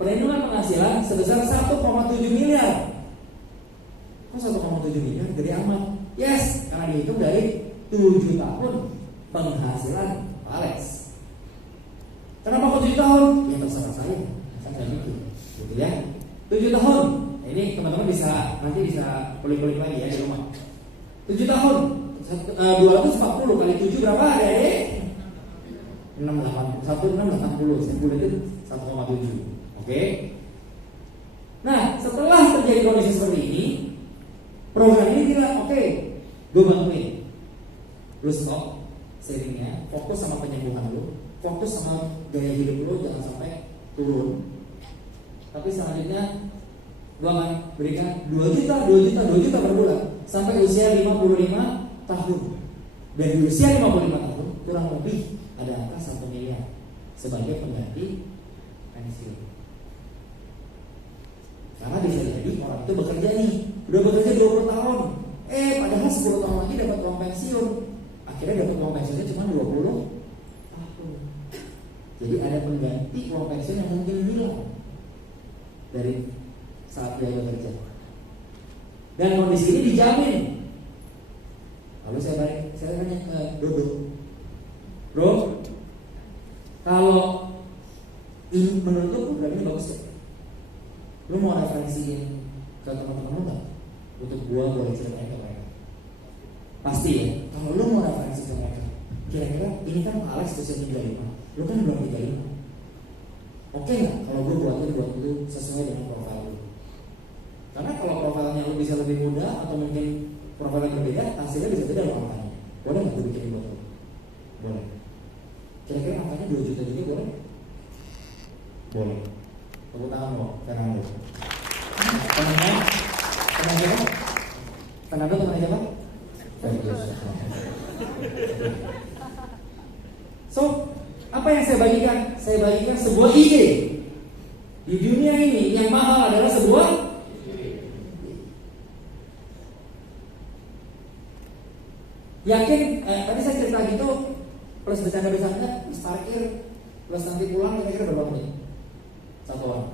perlindungan penghasilan sebesar 1,7 miliar. Kok 1,7 miliar? Gede amat. Yes, karena dihitung dari 7 tahun penghasilan Pak Alex. Kenapa kok 7 tahun? Ya terserah saya, saya mikir, gitu ya. 7 tahun. Nah, ini teman-teman nanti bisa kulik-kulik lagi ya di rumah. 7 tahun, 240 kali 7 berapa? Adik? 1680, saya boleh itu 1,7. Oke. Nah, setelah terjadi kondisi seperti ini, program ini bilang, oke, gue bantuin. Lu stop savingnya, fokus sama penyembuhan lu, fokus sama gaya hidup lu, jangan sampai turun. Tapi selanjutnya gue akan berikan 2 juta per bulan sampai usia 55 tahun. Dan di usia 55 tahun kurang lebih ada angka 1 miliar sebagai pengganti pensiun. Karena bisa jadi orang itu bekerja nih, udah bekerja 20 tahun, padahal 10 tahun lagi dapat uang pensiun. Akhirnya dapat uang pensiunnya cuma 20 tahun. Jadi ada pengganti uang pensiun yang mungkin hilang dari saat dia bekerja. Dan kondisi ini dijamin. Lalu saya tanya ke Dodo, bro, kalau ini menurut lu program ini bagus ya? Lu mau referensiin ke teman-teman lu nggak? Untuk gua boleh ceritain ke mereka. Pasti ya. Kalau lu mau referensi ke mereka, kira-kira ini kan Pak Alex usia 35, lu kan belum 35. Oke nggak kalau gua buat lu sesuai dengan profil lu? Karena kalau profilnya lu bisa lebih muda atau mungkin profil yang berbeda, hasilnya bisa beda loh angkanya. Boleh nggak gue bikin buat lu? Boleh. Kira-kira angkanya 2 juta juga boleh? Boleh. Tepuk tangan loh, Fernando. Temannya? Teman siapa? Fernando teman siapa? Bagus. So, apa yang saya bagikan? Saya bagikan sebuah ide. Di dunia ini yang mahal adalah sebuah yakin. Tadi saya cerita gitu, plus bercanda-bercanda, plus parkir, plus nanti pulang, kira-kira berapa menit? 1 orang.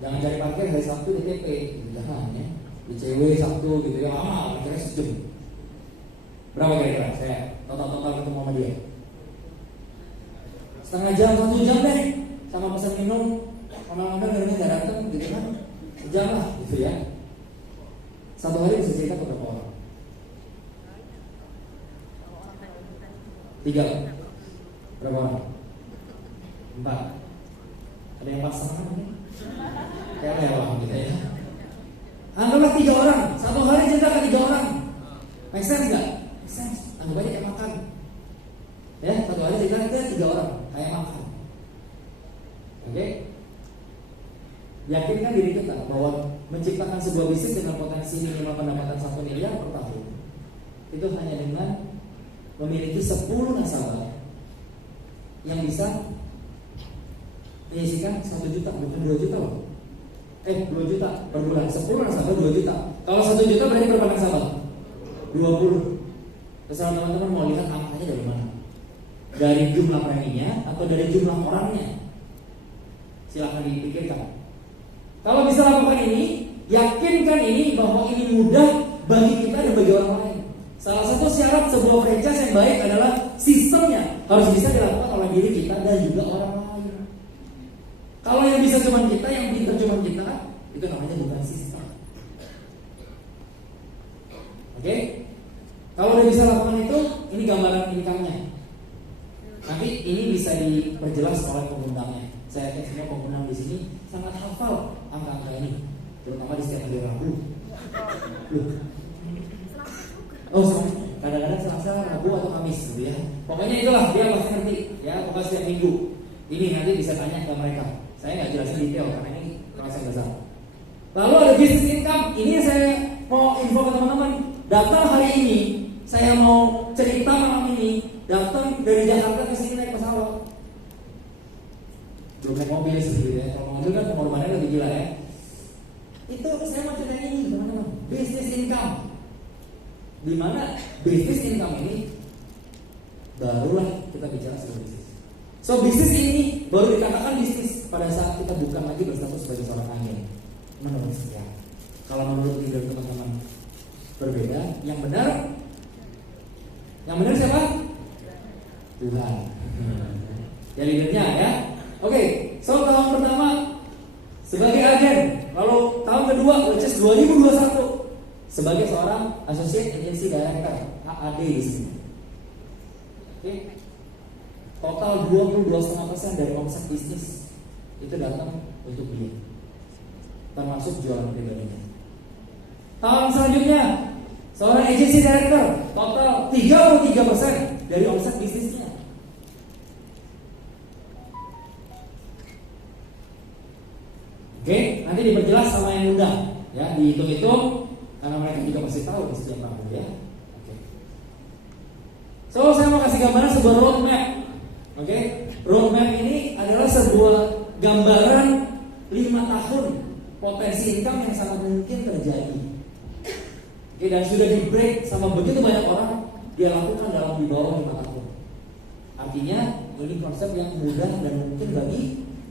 Jangan cari parkir hari Sabtu di TP, jangan ya. Di CW Sabtu gitu ya, lama, akhirnya sejam. Berapa kira-kira? Saya total ketemu sama dia. Setengah jam, 1 jam deh. Sama pesan minum, ngomel-ngomel dari nggak datang, gitu kan? Sejam lah, gitu ya. 1 hari bisa cerita ke berapa orang? 3. Berapa orang? 4. Ada yang pas sama kan? Kayak lewat gitu ya. Anggaplah 3 orang, 1 hari cerita ke 3 orang. Make sense nggak? Make sense. Anggap aja kayak makan. Ya, 1 hari cerita ke 3 orang, kayak makan. Oke? Yakinkan diri kita bahwa menciptakan sebuah bisnis dengan potensi minimal pendapatan 1 miliar per tahun itu hanya dengan memiliki 10 nasabah yang bisa menyisikan 1 juta, bukan 2 juta loh. 2 juta per bulan, 10 nasabah 2 juta. Kalau 1 juta berarti berapa nasabah? 20. Terserah teman-teman mau lihat angkanya dari mana? Dari jumlah preminya atau dari jumlah orangnya? Silahkan dipikirkan. Kalau bisa lakukan ini, yakinkan ini bahwa ini mudah bagi kita dan bagi orang lain. Salah satu syarat sebuah franchise yang baik adalah sistemnya harus bisa dilakukan oleh diri kita dan juga orang lain. Kalau yang bisa cuma kita, yang pintar cuma kita, itu namanya bukan sistem. Oke? Kalau udah bisa lakukan itu, ini gambaran income-nya. Nanti ini bisa diperjelas oleh pengundangnya. Saya yakin semua pengundang di sini sangat hafal angka-angka ini, terutama di setiap hari Rabu. Kadang-kadang Selasa, Rabu atau Kamis gitu ya. Pokoknya itulah, dia pasti ngerti ya, pokoknya setiap minggu. Ini nanti bisa tanya ke mereka. Saya nggak jelasin detail karena ini proses besar. Lalu ada business income. Ini saya mau info ke teman-teman. Datang hari ini, saya mau cerita malam ini. Datang dari Jakarta ke sini naik pesawat. Belum naik mobil sih gitu ya. Kalau mobil kan pengorbanannya lebih gila ya. Itu saya mau cerita ini teman-teman. Business income. Di mana business income ini barulah kita bicara soal bisnis. So bisnis ini baru dikatakan bisnis pada saat kita bukan lagi berstatus sebagai seorang agen. Menurut saya, kalau menurut leader teman-teman berbeda, yang benar siapa? Tuhan. Ya leadernya ya. Oke, so tahun pertama sebagai agen, lalu tahun kedua, which is 2021 sebagai seorang Associate Agency Director (AAD) di sini. Oke. Total 22,5% dari omset bisnis itu datang untuk dia, termasuk jualan pribadinya. Tahun selanjutnya seorang agency director, total 33% dari omset bisnisnya. Oke, nanti diperjelas sama yang undang, ya, dihitung-hitung karena mereka juga pasti tahu di setiap tahun, ya. Oke. So saya mau kasih gambaran sebuah roadmap. Oke, roadmap ini adalah sebuah gambaran 5 tahun potensi income yang sangat mungkin terjadi. Oke, dan sudah di break sama begitu banyak orang, dia lakukan dalam di bawah 5 tahun. Artinya ini konsep yang mudah dan mungkin bagi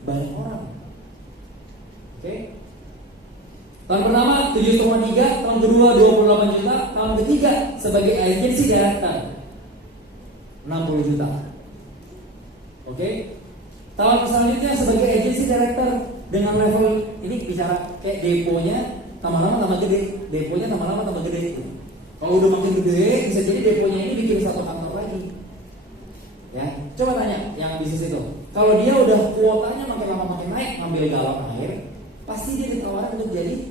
banyak orang. Oke, tahun pertama 7,3, tahun kedua 28 juta, tahun ketiga sebagai agency director 60 juta. Oke, tahun selanjutnya sebagai agency director dengan level ini bicara kayak deponya tambah lama tambah gede, deponya tambah lama tambah gede. Kalau udah makin gede, bisa jadi deponya ini bikin satu kantor lagi. Ya, coba tanya yang bisnis itu. Kalau dia udah kuotanya makin lama makin naik, ngambil galon air, pasti dia ditawarin untuk jadi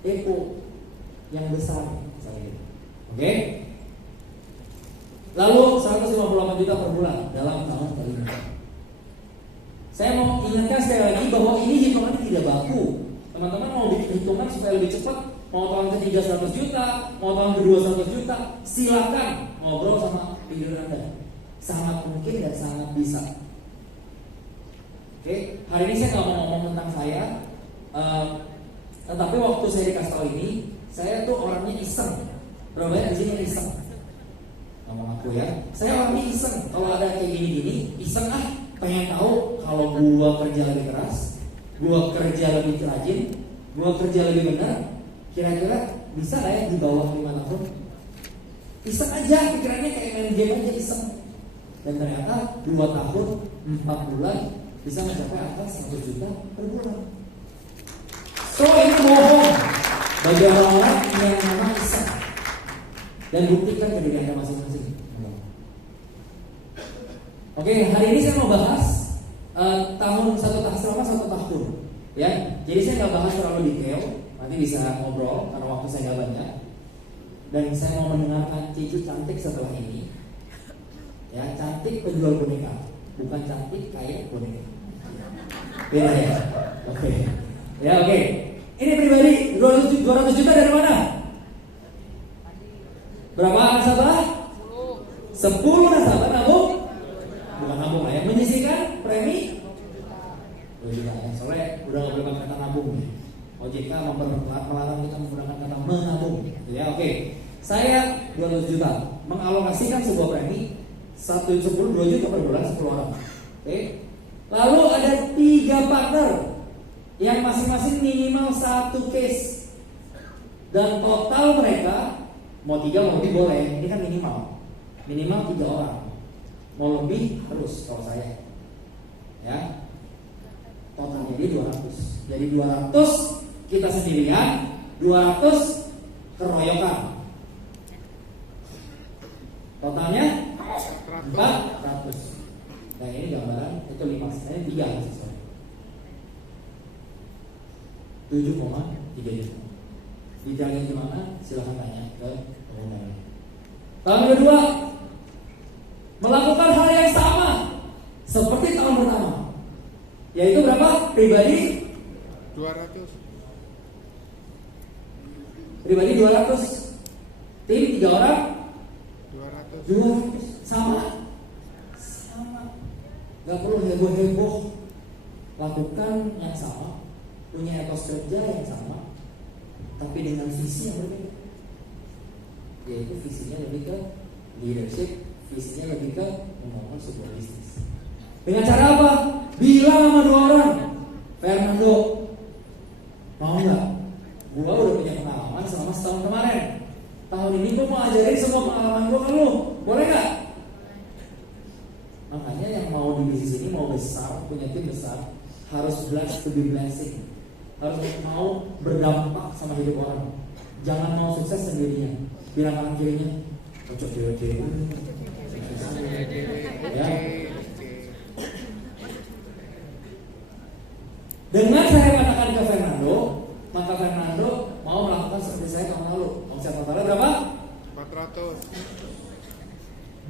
depo yang besar, misalnya. Oke? Lalu 158 juta per bulan dalam tahun kelima. Saya mau ingatkan sekali lagi bahwa ini hitungannya tidak baku. Teman-teman mau bikin hitungan supaya lebih cepat, mau tahun ketiga 100 juta, mau tahun kedua 100 juta, silakan ngobrol sama leader Anda. Sangat mungkin dan sangat bisa. Oke, hari ini saya nggak mau ngomong tentang saya, tetapi waktu saya dikasih tahu ini, saya tuh orangnya iseng. Berapa banyak di sini yang iseng? Ngomong aku ya, saya orangnya iseng. Kalau ada kayak gini-gini, iseng pengen tahu kalau gua kerja lebih keras, gua kerja lebih rajin, gua kerja lebih benar, kira-kira bisa nggak ya di bawah 5 tahun? Iseng aja, pikirannya kayak main game aja iseng. Dan ternyata 2 tahun 4 bulan bisa mencapai angka 100 juta per bulan. So ini bohong bagi orang-orang yang memang iseng. Dan buktikan ke diri Anda masing-masing. Oke, hari ini saya mau bahas selama 1 tahun. Ya, jadi saya nggak bahas terlalu detail. Nanti bisa ngobrol karena waktu saya nggak banyak. Dan saya mau mendengarkan Cici cantik setelah ini. Ya, cantik penjual boneka, bukan cantik kayak boneka. Beda ya. Oke. Ya, oke. Ini pribadi 200 juta dari mana? Berapa nasabah? 10 nasabah nabung? Bukan nabung lah ya, menyisihkan premi 2 juta ya. Soalnya udah nggak boleh pakai kata nabung ya. OJK melarang kita menggunakan kata menabung. Ya oke. Saya 200 juta mengalokasikan sebuah premi 10 2 juta per bulan 10 orang. Oke. Lalu ada 3 partner yang masing-masing minimal 1 case. Dan total mereka mau 3 mau lebih boleh, ini kan minimal 3 orang. Mau lebih harus kalau saya. Ya. Totalnya dia 200. Jadi 200 kita sendirian, 200 keroyokan. Totalnya 400. Nah ini gambaran itu 5, ini 3 sesuai 7,3 juta. Detailnya gimana? Silahkan tanya ke pengguna. Tahun kedua melakukan hal yang sama seperti tahun pertama, yaitu berapa? Pribadi 200, tim 3 orang 200, sama, gak perlu heboh-heboh, lakukan yang sama, punya etos kerja yang sama, tapi dengan visi yang berbeda, yaitu visinya lebih ke leadership visinya lebih ke membangun sebuah bisnis. Dengan cara apa? Bilang sama 2 orang, Fernando, mau nggak? Gua udah punya pengalaman selama setahun kemarin. Tahun ini gua mau ajarin semua pengalaman gua ke lu, boleh nggak? Makanya yang mau di bisnis ini mau besar, punya tim besar, harus blessed to be blessing. Harus mau berdampak sama hidup orang. Jangan mau sukses sendirian. Bilang kanan kirinya, cocok dewe-dewe. Ya. Dengan saya katakan ke Fernando, maka Fernando mau melakukan seperti saya tahun lalu. Omset totalnya berapa? 400.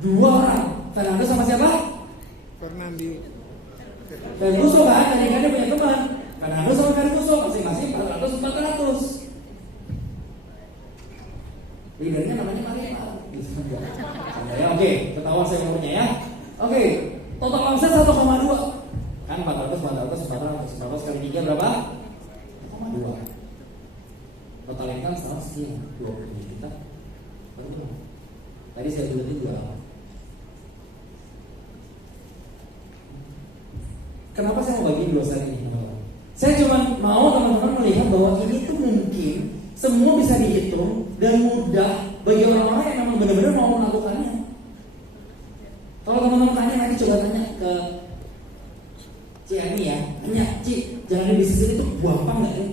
2 orang. Fernando sama siapa? Fernandi. Ferguson kan, tadi kan dia punya teman. Fernando sama Ferguson masing-masing 400. Leadernya namanya Maria. Ya, oke, ketahuan saya umurnya ya. Oke, total omset 1,2. Kan 400 kali 3 berapa? 1,2. Total income setahun sekian 27 juta. Tadi saya buletin juga. Kenapa saya mau bagi 2 slide ini? Saya cuma mau teman-teman melihat bahwa ini tuh mungkin semua bisa dihitung dan mudah bagi orang-orang yang memang benar-benar mau melakukannya. Kalau teman-teman tanya, nanti coba tanya ke Ciani ya, tanya Ci, jalan di bisnis ini tuh gampang nggak ya?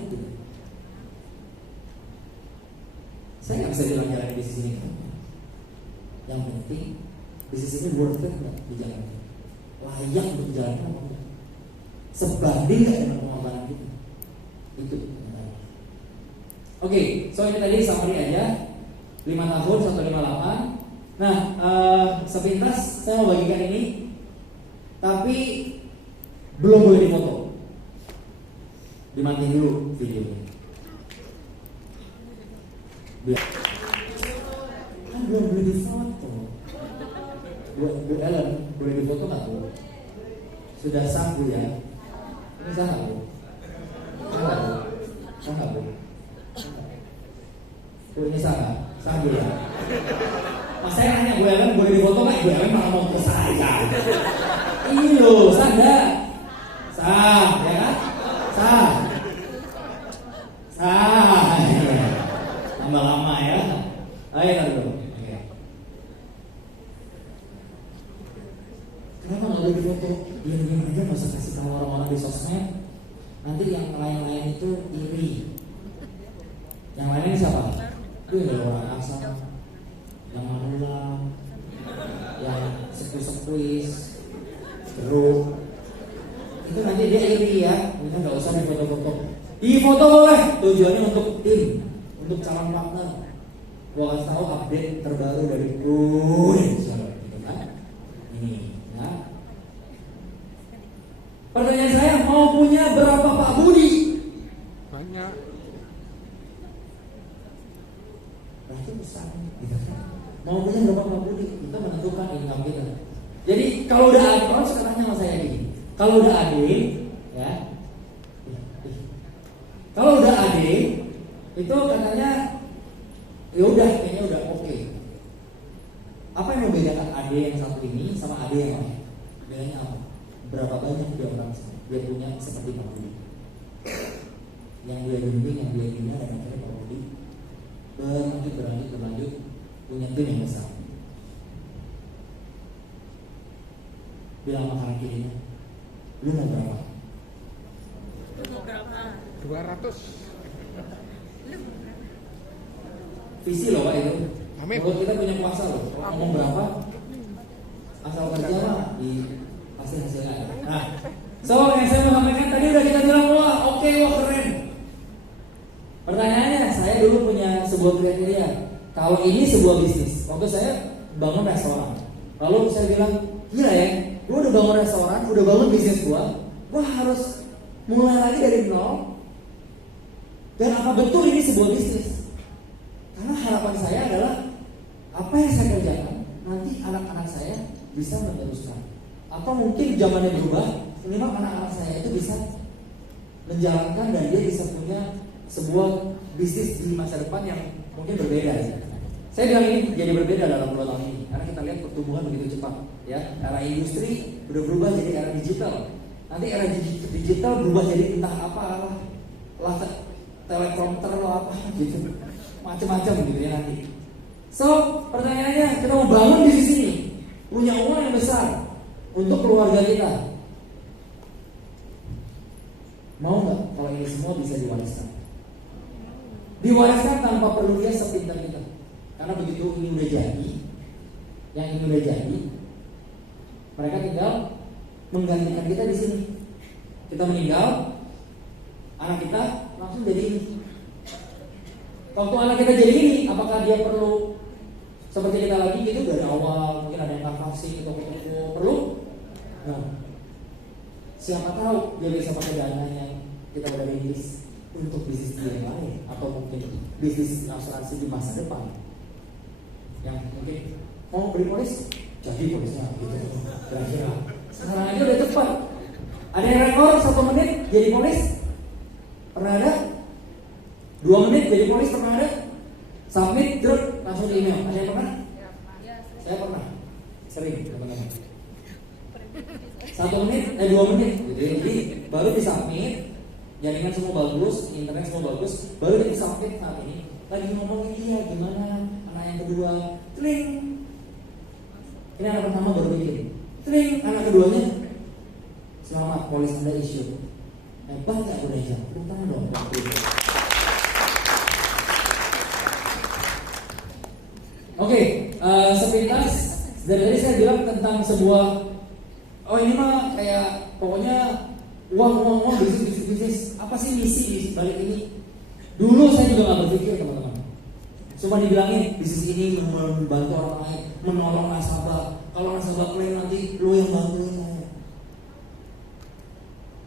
Saya nggak bisa bilang jalan di bisnis ini gampang. Yang penting bisnis ini worth it nggak dijalani, layak untuk dijalani apa? Sebanding nggak dengan pengorbanan kita? Itu. Oke, so ini tadi summary aja 5 tahun 158. Nah, sepintas saya mau bagikan ini, tapi belum boleh difoto. Dimatiin dulu videonya. Biar kan belum boleh difoto. Bu Ellen, boleh difoto nggak Bu? Sudah sah Bu ya? Ini sah nggak Bu? Sah nggak Bu? Ini sah, sah ya. Mas saya nanya, Bu Ellen boleh difoto nggak? Bu Ellen malah mau ke saya. Ini loh, sah nggak? Sah, ya kan? Sah. Sah. Lama-lama ya. Ayo dulu. Kenapa nggak boleh difoto? Diam-diam aja, nggak usah kasih tahu orang-orang di sosmed. Nanti yang lain-lain itu iri. Yang lain ini siapa? Itu yang orang asal, yang manulang, yang sekuis-sekuis, jeruk. Itu nanti dia iri ya. Itu nggak usah difoto-foto. Di foto boleh. Tujuannya untuk tim, untuk calon partner. Gua kasih tahu update terbaru dari gue. Gitu kan? Ini. Ya. Pertanyaan saya, mau punya berapa Pak Budi? Banyak. Berarti besar. Mau punya berapa Pak Budi? Kita menentukan income kita. Jadi kalau udah ada, orang suka tanya sama saya gini. Kalau udah ada, ya. Kalau udah ada, itu katanya, ya udah, kayaknya udah oke. Apa yang membedakan AD yang satu ini sama AD yang lain? Bedanya apa? Berapa banyak dia orang dia punya seperti Pak Budi? Yang dia bimbing, yang dia bina, dan akhirnya Pak Budi berlanjut punya tim yang besar. Bilang sama kanan kirinya, lu mau berapa? 200. Visi loh Pak itu. Amin. Kalau kita punya kuasa loh, ngomong berapa, asal kerja mah di pasti hasilnya. Nah, so yang saya mau sampaikan tadi udah kita bilang wah oke, wah keren. Pertanyaannya, saya dulu punya sebuah kriteria. Kalau ini sebuah bisnis, waktu saya bangun restoran, lalu saya bilang, gila ya, gue udah bangun restoran, udah bangun bisnis gue harus mulai lagi dari nol. Dan apa betul ini sebuah bisnis? Karena harapan saya adalah apa yang saya kerjakan nanti anak-anak saya bisa meneruskan. Atau mungkin zamannya berubah, minimal anak-anak saya itu bisa menjalankan dan dia bisa punya sebuah bisnis di masa depan yang mungkin berbeda ya. Saya bilang ini jadi berbeda dalam 2 tahun ini karena kita lihat pertumbuhan begitu cepat, ya. Era industri udah berubah jadi era digital. Nanti era digital berubah jadi entah apa lah, teleprompter atau apa gitu, macam-macam gitu ya nanti. So pertanyaannya, kita mau bangun bisnis ini, punya uang yang besar untuk keluarga kita, mau nggak kalau ini semua bisa diwariskan? Diwariskan tanpa perlu dia sepintar kita. Karena begitu ini udah jadi, yang ini udah jadi, mereka tinggal menggantikan kita di sini. Kita meninggal, anak kita langsung jadi ini. Waktu anak kita jadi ini, apakah dia perlu seperti kita lagi gitu dari awal? Mungkin ada yang kasih atau perlu? Nah, siapa tahu dia bisa pakai dana yang kita udah rilis untuk bisnis dia yang lain, atau mungkin bisnis asuransi di masa depan. Yang mungkin mau beli polis, jadi polisnya gitu. Kira-kira sekarang aja udah cepat. Ada yang rekor 1 menit jadi polis? Pernah ada? 2 menit jadi polis pernah ada? Submit, drop, langsung di email. Ada yang pernah? Saya pernah. Sering teman-teman. 1 menit, 2 menit gitu. Jadi baru di submit, jaringan semua bagus, internet semua bagus, baru di submit saat ini. Lagi ngomongin dia gimana, anak yang kedua, tring. Ini anak pertama baru bikin, tring. Anak keduanya, selamat polis Anda isu. Hebat nggak Indonesia? Tepuk tangan dong. Oke, sepintas dari tadi saya bilang tentang sebuah, oh ini mah kayak pokoknya uang bisnis. Apa sih misi di balik ini? Dulu saya juga nggak berpikir teman-teman. Cuma dibilangin bisnis ini membantu orang lain, menolong nasabah. Kalau nasabah klaim nanti lu yang bantuin saya.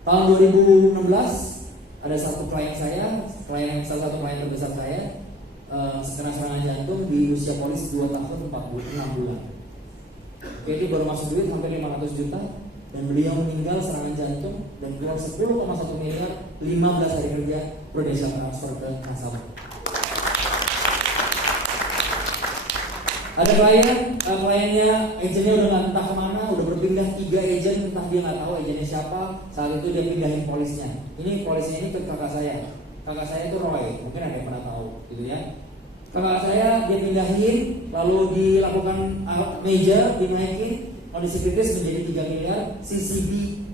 Tahun 2016 ada satu klien saya, salah satu klien terbesar saya, kena serangan jantung di usia polis 2 tahun 6 bulan. Oke, dia baru masuk duit hampir 500 juta. Dan beliau meninggal serangan jantung dan keluar 10,1 miliar 15 hari kerja Prudential transfer ke nasabah. Ada kliennya agennya udah nggak entah kemana, udah berpindah 3 agen, entah dia nggak tahu agennya siapa. Saat itu dia pindahin polisnya. Ini polisnya ini ke kakak saya. Kakak saya itu Roy, mungkin ada yang pernah tahu, gitu ya. Kakak saya dia pindahin, lalu dilakukan major, dinaikin. Kondisi kritis menjadi 3 miliar, CCB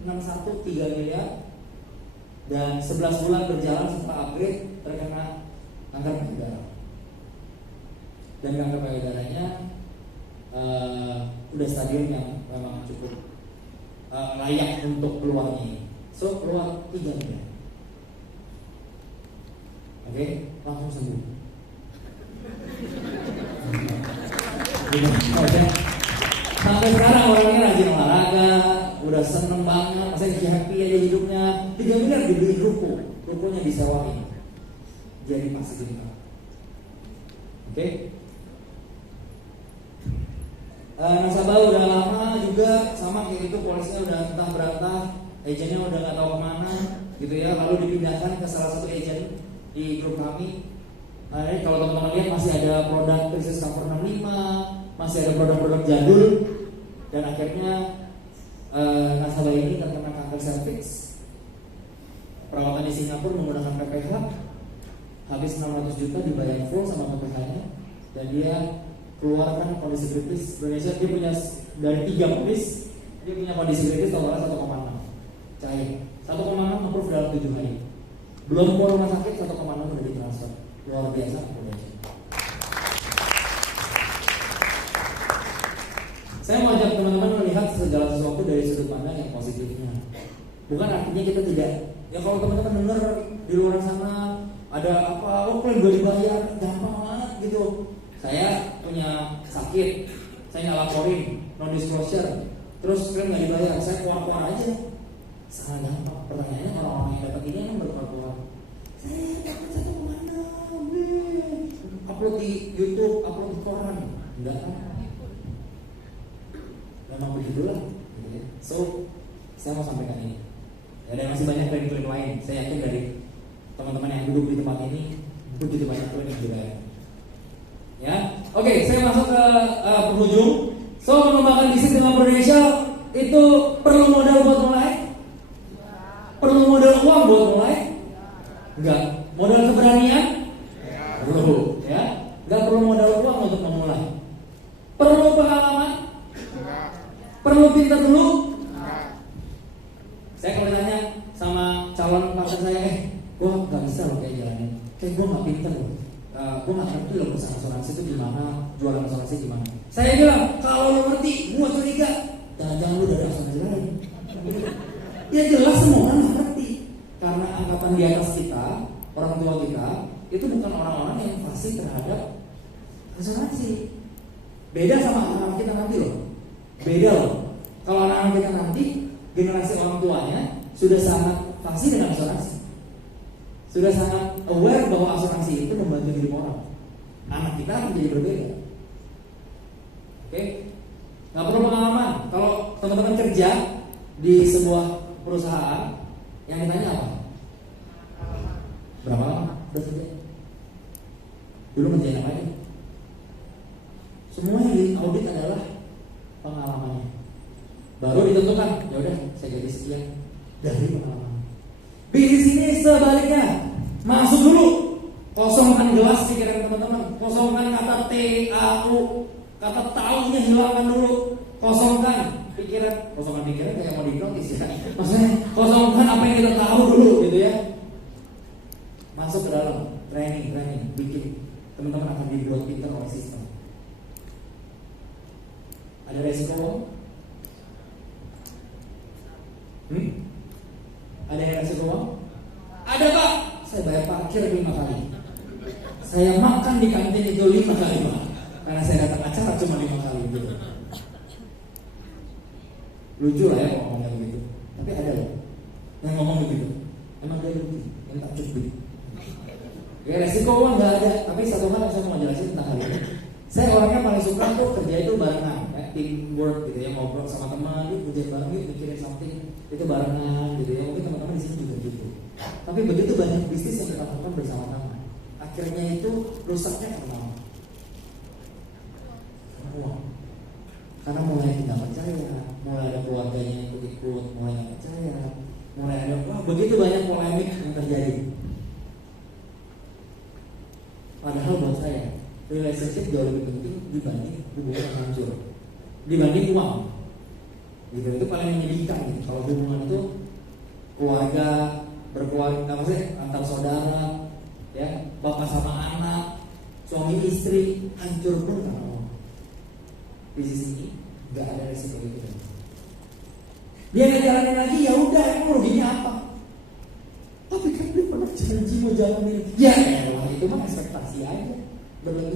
61 3 miliar, dan 11 bulan berjalan setelah upgrade terkena kanker payudara. Dan kanker payudaranya udah stadium yang memang cukup layak untuk keluarnya. So keluar 3 miliar. Oke, langsung sembuh. Sampai sekarang orangnya rajin olahraga, udah seneng banget, masih happy aja hidupnya. 3 miliar dibeli rukonya disewain. Jadi pasti gitu. Oke. Nasabah udah lama juga sama kayak gitu, polisnya udah entah berantah, agennya udah nggak tahu kemana, gitu ya. Lalu dipindahkan ke salah satu agen di grup kami. Kalau teman-teman lihat masih ada produk krisis cover 65, masih ada produk-produk jadul. Dan akhirnya nasabah ini terkena kanker serviks. Perawatan di Singapura menggunakan PPH, habis 600 juta dibayar full sama PPH-nya, dan dia keluarkan kondisi kritis. Indonesia dia punya dari 3 polis, dia punya kondisi kritis totalnya 1,6 cair. 1,6 approve dalam 7 hari. Belum keluar rumah sakit, 1,6 udah ditransfer. Luar biasa Indonesia. Saya mau ajak teman-teman melihat segala sesuatu dari sudut pandang yang positifnya. Bukan artinya kita tidak. Ya kalau teman-teman dengar di luar sana ada apa, oh klaim gue dibayar, gampang banget gitu. Saya punya sakit, saya nggak laporin, non disclosure, terus klaim nggak dibayar, saya keluar-keluar aja. Sangat gampang. Pertanyaannya orang-orang yang dapat ini emang berkeluar. Saya dapat 1,6, upload di YouTube, upload di koran, enggak. Memang begitulah. So, saya mau sampaikan ini. Dan masih banyak klaim-klaim lain. Saya yakin dari teman-teman yang duduk di tempat ini begitu banyak klaim yang juga. Ya, oke, saya masuk ke penghujung. So, mengembangkan bisnis dengan Prudential itu perlu modal buat mulai? Perlu modal uang buat mulai? Enggak. Modal keberanian? Perlu, ya. Enggak perlu modal uang untuk memulai. Perlu pengalaman? Enggak. Perlu pintar dulu? Enggak. Saya kalau tanya sama calon partner saya, gue nggak bisa loh kayak jalannya, kayak gue nggak pintar loh, gue nggak ngerti loh urusan asuransi itu gimana, jualan asuransi gimana. Saya bilang kalau lo ngerti, gue curiga, jangan-jangan lu dari asuransi lain. Ya jelas semua orang ngerti, karena angkatan di atas kita, orang tua kita, itu bukan orang-orang yang fasih terhadap asuransi. Beda sama anak-anak kita nanti loh, beda loh. Kalau anak-anak kita nanti, generasi orang tuanya sudah sangat fasih dengan asuransi, sudah sangat aware bahwa asuransi itu membantu hidup orang. Anak kita akan jadi berbeda. Oke, nggak perlu pengalaman. Kalau teman-teman kerja di sebuah perusahaan, yang ditanya apa? Berapa lama udah kerja? Dulu ngerjain apa aja? Semua yang diaudit adalah pengalamannya. Baru ditentukan, ya udah saya jadi sekian dari pengalaman. Bisnis ini sebaliknya, masuk dulu, kosongkan gelas pikiran teman-teman, kosongkan kata TAU, kata tahunya hilangkan dulu, kosongkan pikiran kayak mau dihipnotis ya. Maksudnya kosongkan apa yang kita tahu dulu gitu ya. Masuk ke dalam training, bikin teman-teman akan dibuat pintar oleh sistem. Ada resiko? Ada yang resiko uang? Ada Pak, saya bayar parkir 5 kali. Saya makan di kantin itu 5 kali Pak, karena saya datang acara cuma 5 kali gitu. Lucu lah ya ngomongnya begitu, tapi ada loh yang ngomong begitu. Emang dia rugi, yang tak cukup. Ya resiko uang nggak ada, tapi satu hal yang saya mau jelasin tentang hal ini. Saya orangnya paling suka tuh kerja itu barengan, kayak teamwork gitu ya, ngobrol sama teman, kerja bareng, mikirin something itu barengan gitu ya. Mungkin teman-teman di sini juga gitu. Tapi begitu banyak bisnis yang kita lakukan bersama-sama, akhirnya itu rusaknya karena uang. Karena mulai tidak percaya, mulai ada keluarganya yang ikut, mulai tidak percaya, mulai ada begitu banyak polemik yang terjadi. Padahal buat saya, relationship jauh lebih penting dibanding hubungan yang hancur, dibanding uang. Gitu, itu paling menyedihkan gitu. Kalau hubungan itu keluarga, berkeluarga, apa sih, antar saudara, ya, bapak sama anak, suami istri, hancur pun karena uang. Di sini nggak ada resiko itu. Dia nggak jalanin lagi, ya udah, emang ruginya apa? Tapi kan dia pernah janji mau jalanin. Ya elah, itu mah ekspektasi aja. Berlebih.